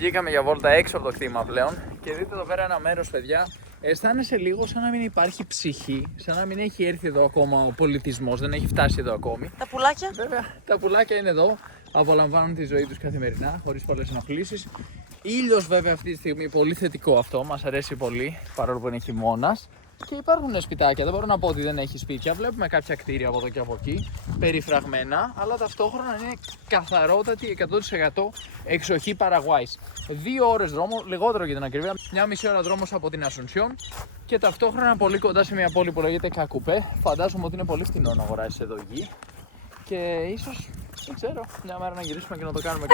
Βγήκαμε για βόλτα έξω από το κτήμα πλέον και δείτε εδώ πέρα ένα μέρος, παιδιά. Αισθάνεσαι λίγο σαν να μην υπάρχει ψυχή, σαν να μην έχει έρθει εδώ ακόμα ο πολιτισμός, δεν έχει φτάσει εδώ ακόμη. Τα πουλάκια. Βέβαια, τα πουλάκια είναι εδώ, απολαμβάνουν τη ζωή τους καθημερινά, χωρίς πολλές ενοχλήσεις. Ήλιος βέβαια αυτή τη στιγμή, πολύ θετικό αυτό, μας αρέσει πολύ, παρόλο που είναι χειμώνας. Και υπάρχουν σπιτάκια, δεν μπορώ να πω ότι δεν έχει σπίτια. Βλέπουμε κάποια κτίρια από εδώ και από εκεί, περιφραγμένα, αλλά ταυτόχρονα είναι καθαρότατη 100% εξοχή Παραγουάης. 2 ώρες δρόμο, λιγότερο για την ακρίβεια, 1,5 ώρα δρόμος από την Ασουνσιόν και ταυτόχρονα πολύ κοντά σε μια πόλη που λέγεται Κακουπέ. Φαντάζομαι ότι είναι πολύ φθηνό να αγοράσεις εδώ γη και ίσως. Δεν ξέρω, μια μέρα να γυρίσουμε και να το κάνουμε.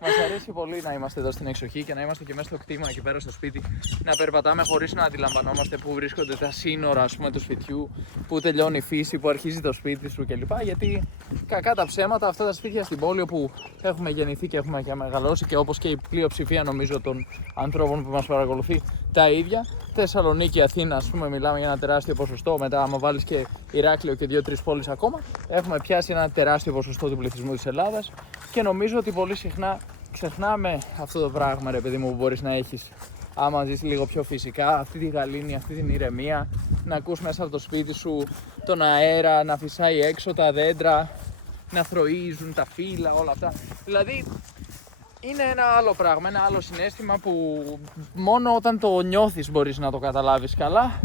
Μας αρέσει πολύ να είμαστε εδώ στην εξοχή και να είμαστε και μέσα στο κτήμα εκεί πέρα στο σπίτι. Να περπατάμε χωρίς να αντιλαμβανόμαστε πού βρίσκονται τα σύνορα, ας πούμε, του σπιτιού, πού τελειώνει η φύση, πού αρχίζει το σπίτι σου κλπ. Γιατί κακά τα ψέματα, αυτά τα σπίτια στην πόλη όπου έχουμε γεννηθεί και έχουμε και μεγαλώσει και όπως και η πλειοψηφία νομίζω των ανθρώπων που μας παρακολουθεί τα ίδια. Θεσσαλονίκη, Αθήνα, ας πούμε, μιλάμε για ένα τεράστιο ποσοστό. Μετά, άμα βάλεις και Ηράκλειο και 2-3 πόλεις ακόμα, έχουμε πιάσει ένα τεράστιο ποσοστό του πληθυσμού της Ελλάδας. Και νομίζω ότι πολύ συχνά ξεχνάμε αυτό το πράγμα, ρε παιδί μου, που μπορείς να έχεις άμα ζεις λίγο πιο φυσικά. Αυτή τη γαλήνη, αυτή την ηρεμία, να ακούς μέσα από το σπίτι σου τον αέρα, να φυσάει έξω τα δέντρα, να θροίζουν τα φύλλα, όλα αυτά. Δηλαδή, είναι ένα άλλο πράγμα, ένα άλλο συναίσθημα που μόνο όταν το νιώθεις μπορείς να το καταλάβεις καλά.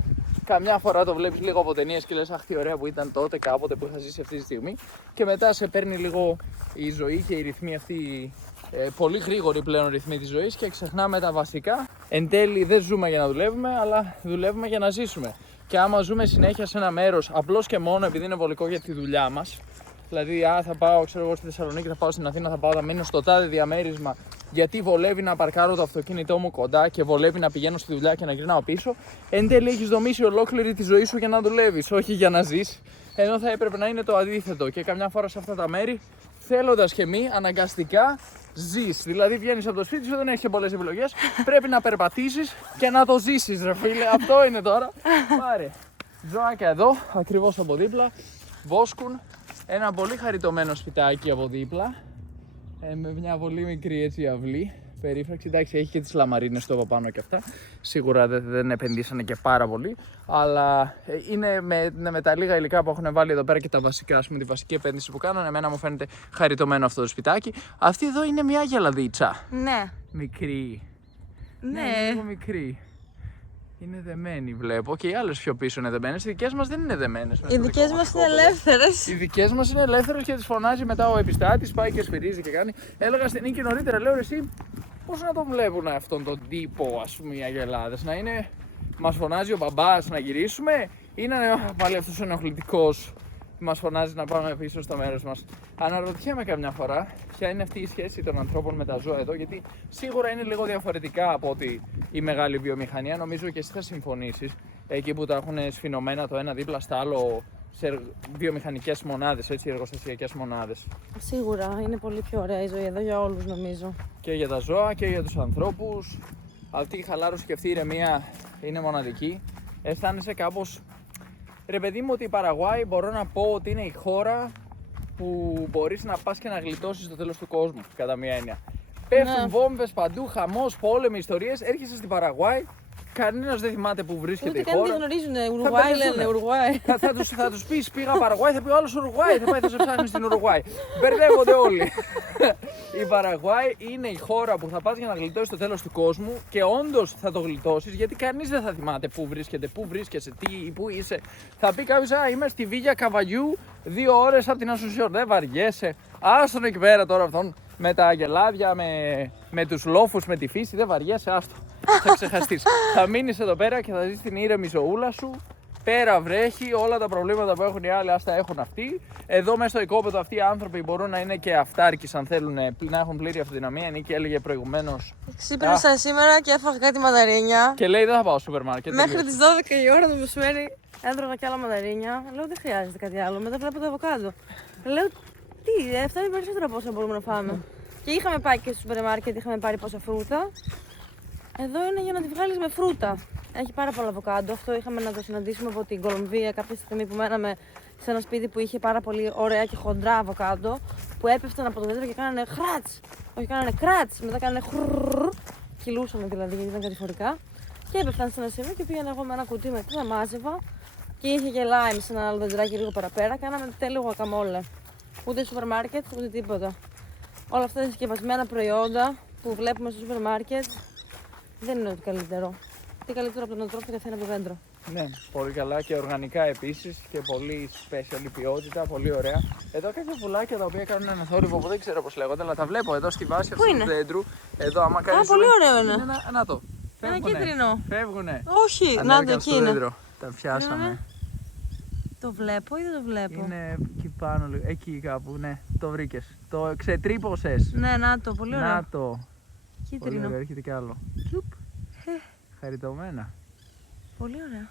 Καμιά φορά το βλέπεις λίγο από ταινίες και λες αχ τι ωραία που ήταν τότε κάποτε που είχα ζήσει αυτή τη στιγμή και μετά σε παίρνει λίγο η ζωή και οι ρυθμοί αυτοί, πολύ γρήγοροι πλέον ρυθμοί της ζωής και ξεχνάμε τα βασικά. Εν τέλει δεν ζούμε για να δουλεύουμε, αλλά δουλεύουμε για να ζήσουμε. Και άμα ζούμε συνέχεια σε ένα μέρος απλώς και μόνο επειδή είναι βολικό για τη δουλειά μας, δηλαδή, θα πάω ξέρω εγώ στη Θεσσαλονίκη, θα πάω στην Αθήνα, θα πάω να μείνω στο τάδε διαμέρισμα γιατί βολεύει να παρκάρω το αυτοκίνητό μου κοντά και βολεύει να πηγαίνω στη δουλειά και να γυρνάω πίσω. Εν τέλει, έχεις δομήσει ολόκληρη τη ζωή σου για να δουλεύεις, όχι για να ζεις. Ενώ θα έπρεπε να είναι το αντίθετο. Και καμιά φορά σε αυτά τα μέρη, θέλοντας και μη, αναγκαστικά ζεις. Δηλαδή, βγαίνεις από το σπίτι σου, δεν έχεις και πολλές επιλογές. Πρέπει να περπατήσεις και να το ζήσεις, ρε φίλε. Αυτό είναι τώρα. Πάρε. Ζωάκια εδώ, ακριβώς από δίπλα, βόσκουν. Ένα πολύ χαριτωμένο σπιτάκι από δίπλα, με μια πολύ μικρή έτσι αυλή, περίφραξη. Εντάξει, έχει και τις λαμαρίνες στο πάνω και αυτά. Σίγουρα δεν επενδύσανε και πάρα πολύ, αλλά είναι με τα λίγα υλικά που έχουν βάλει εδώ πέρα και τα βασικά, ας πούμε, τη βασική επένδυση που κάνανε. Εμένα μου φαίνεται χαριτωμένο αυτό το σπιτάκι. Αυτή εδώ είναι μια γελαδίτσα. Ναι. Μικρή. Ναι. Λίγο μικρή. Είναι δεμένη, βλέπω, και οι άλλες πιο πίσω είναι δεμένες. Οι δικές μας δεν είναι δεμένες. Οι δικές μας είναι ελεύθερες. Οι δικές μας είναι ελεύθερες και τις φωνάζει μετά ο επιστάτης, πάει και σφυρίζει και κάνει. Έλεγα στην Νίκη νωρίτερα, λέω εσύ, πώς να τον βλέπουν αυτόν τον τύπο, ας πούμε, οι αγελάδες, να είναι. Μας φωνάζει ο μπαμπάς να γυρίσουμε ή να είναι πάλι αυτός ο ενοχλητικός που μας φωνάζει να πάμε πίσω στο μέρος μας. Αναρωτιέμαι καμιά φορά ποια είναι αυτή η σχέση των ανθρώπων με τα ζώα εδώ, γιατί σίγουρα είναι λίγο διαφορετικά από ότι η μεγάλη βιομηχανία. Νομίζω και εσύ θα συμφωνήσεις, εκεί που τα έχουν σφινωμένα το ένα δίπλα στα άλλο σε βιομηχανικές μονάδες, έτσι, εργοστασιακές μονάδες. Σίγουρα είναι πολύ πιο ωραία η ζωή εδώ για όλους, νομίζω. Και για τα ζώα και για τους ανθρώπους. Αυτή η χαλάρωση και αυτή η ηρεμία είναι μοναδική. Αισθάνεσαι κάπως. Ρε παιδί μου, ότι η Παραγουάη μπορώ να πω ότι είναι η χώρα που μπορείς να πας και να γλιτώσεις το τέλος του κόσμου, κατά μία έννοια. Πέφτουν βόμβες παντού, χαμός, πόλεμοι, ιστορίες, έρχεσαι στην Παραγουάη, κανένας δεν θυμάται που βρίσκεται η χώρα. Ούτε καν τη γνωρίζουν, Ουρουγουάη λένε, Ουρουγουάη. Θα τους πεις πήγα Παραγουάη, θα πει ο άλλος Ουρουγουάη, θα πάει θα σε ψάχνει στην Ουρουγουάη. Μπερδεύονται όλοι. Η Παραγουάη είναι η χώρα που θα πας για να γλιτώσεις το τέλος του κόσμου και όντως θα το γλιτώσεις, γιατί κανείς δεν θα θυμάται πού βρίσκεται, πού βρίσκεσαι, πού είσαι. Θα πει κάποιος, είμαι στη Βίγια Καβαγιού 2 ώρες από την Ασουνσιόν. Δεν βαριέσαι. Άστον εκεί πέρα τώρα αυτόν με τα αγελάδια, με τους λόφους, με τη φύση. Δεν βαριέσαι, άστο. Θα ξεχαστείς. Θα μείνεις εδώ πέρα και θα ζεις την ήρεμη ζωούλα σου. Πέρα βρέχει, όλα τα προβλήματα που έχουν οι άλλοι, ας τα έχουν αυτοί. Εδώ μέσα στο οικόπεδο αυτοί οι άνθρωποι μπορούν να είναι και αυτάρκεις αν θέλουν να έχουν πλήρη αυτοδυναμία. Η Νίκη έλεγε προηγουμένως. Ξύπνησα σήμερα και έφαγα κάτι μανταρίνια. Και λέει δεν θα πάω στο σούπερ μάρκετ. Μέχρι τις 12 η ώρα το μεσημέρι έτρωγα κι άλλα μανταρίνια. Λέω δεν χρειάζεται κάτι άλλο. Μετά βλέπω το αβοκάντο. Λέω τι, αυτά είναι περισσότερα από όσα μπορούμε να φάμε. Και είχαμε πάει και στο σούπερ μάρκετ, είχαμε πάρει πόσα φρούτα. Εδώ είναι για να τη βγάλεις με φρούτα. Έχει πάρα πολλά αβοκάντο. Αυτό είχαμε να το συναντήσουμε από την Κολομβία κάποια στιγμή που μέναμε σε ένα σπίτι που είχε πάρα πολύ ωραία και χοντρά αβοκάντο. που έπεφταν από το δέντρο και κάνανε χράτς. Όχι, κάνανε κράτς. Μετά κάνανε χρρρρρ. Κυλούσαν δηλαδή γιατί ήταν κατηφορικά. Και έπεφταν σε ένα σημείο και πήγαινα εγώ με ένα κουτί με τα μάζευα. Και είχε και lime σε ένα άλλο δεντράκι λίγο παραπέρα. Κάναμε τέλειο γουακαμόλε. Ούτε σούπερ μάρκετ, ούτε τίποτα. Όλα αυτά τα συσκευασμένα προϊόντα που βλέπουμε στο σούπερ μάρκετ δεν είναι ό,τι καλύτερο. Τι καλύτερο από το να τρώει το καθένα από το δέντρο. Ναι, πολύ καλά και οργανικά επίσης και πολύ special ποιότητα, πολύ ωραία. Εδώ κάποια πουλάκια τα οποία κάνουν ένα θόρυβο που δεν ξέρω πώς λέγονται, αλλά τα βλέπω εδώ στη βάση αυτού του δέντρου. Εδώ, άμα κάνεις. Πολύ ωραίο είναι. Να το. Ένα κίτρινο. Φεύγουνε. Όχι, να το Ανέβηκαν εκεί στο είναι. δέντρο. Τα πιάσαμε. Το βλέπω ή δεν το βλέπω. Είναι εκεί πάνω, εκεί κάπου, ναι, το βρήκες. Το ξετρύπωσες. Ναι, να το, πολύ ωραίο. Να το. Πολύ Κίτρινο. ωραίο, έρχεται κι άλλο. Χαριτωμένα. Πολύ ωραία.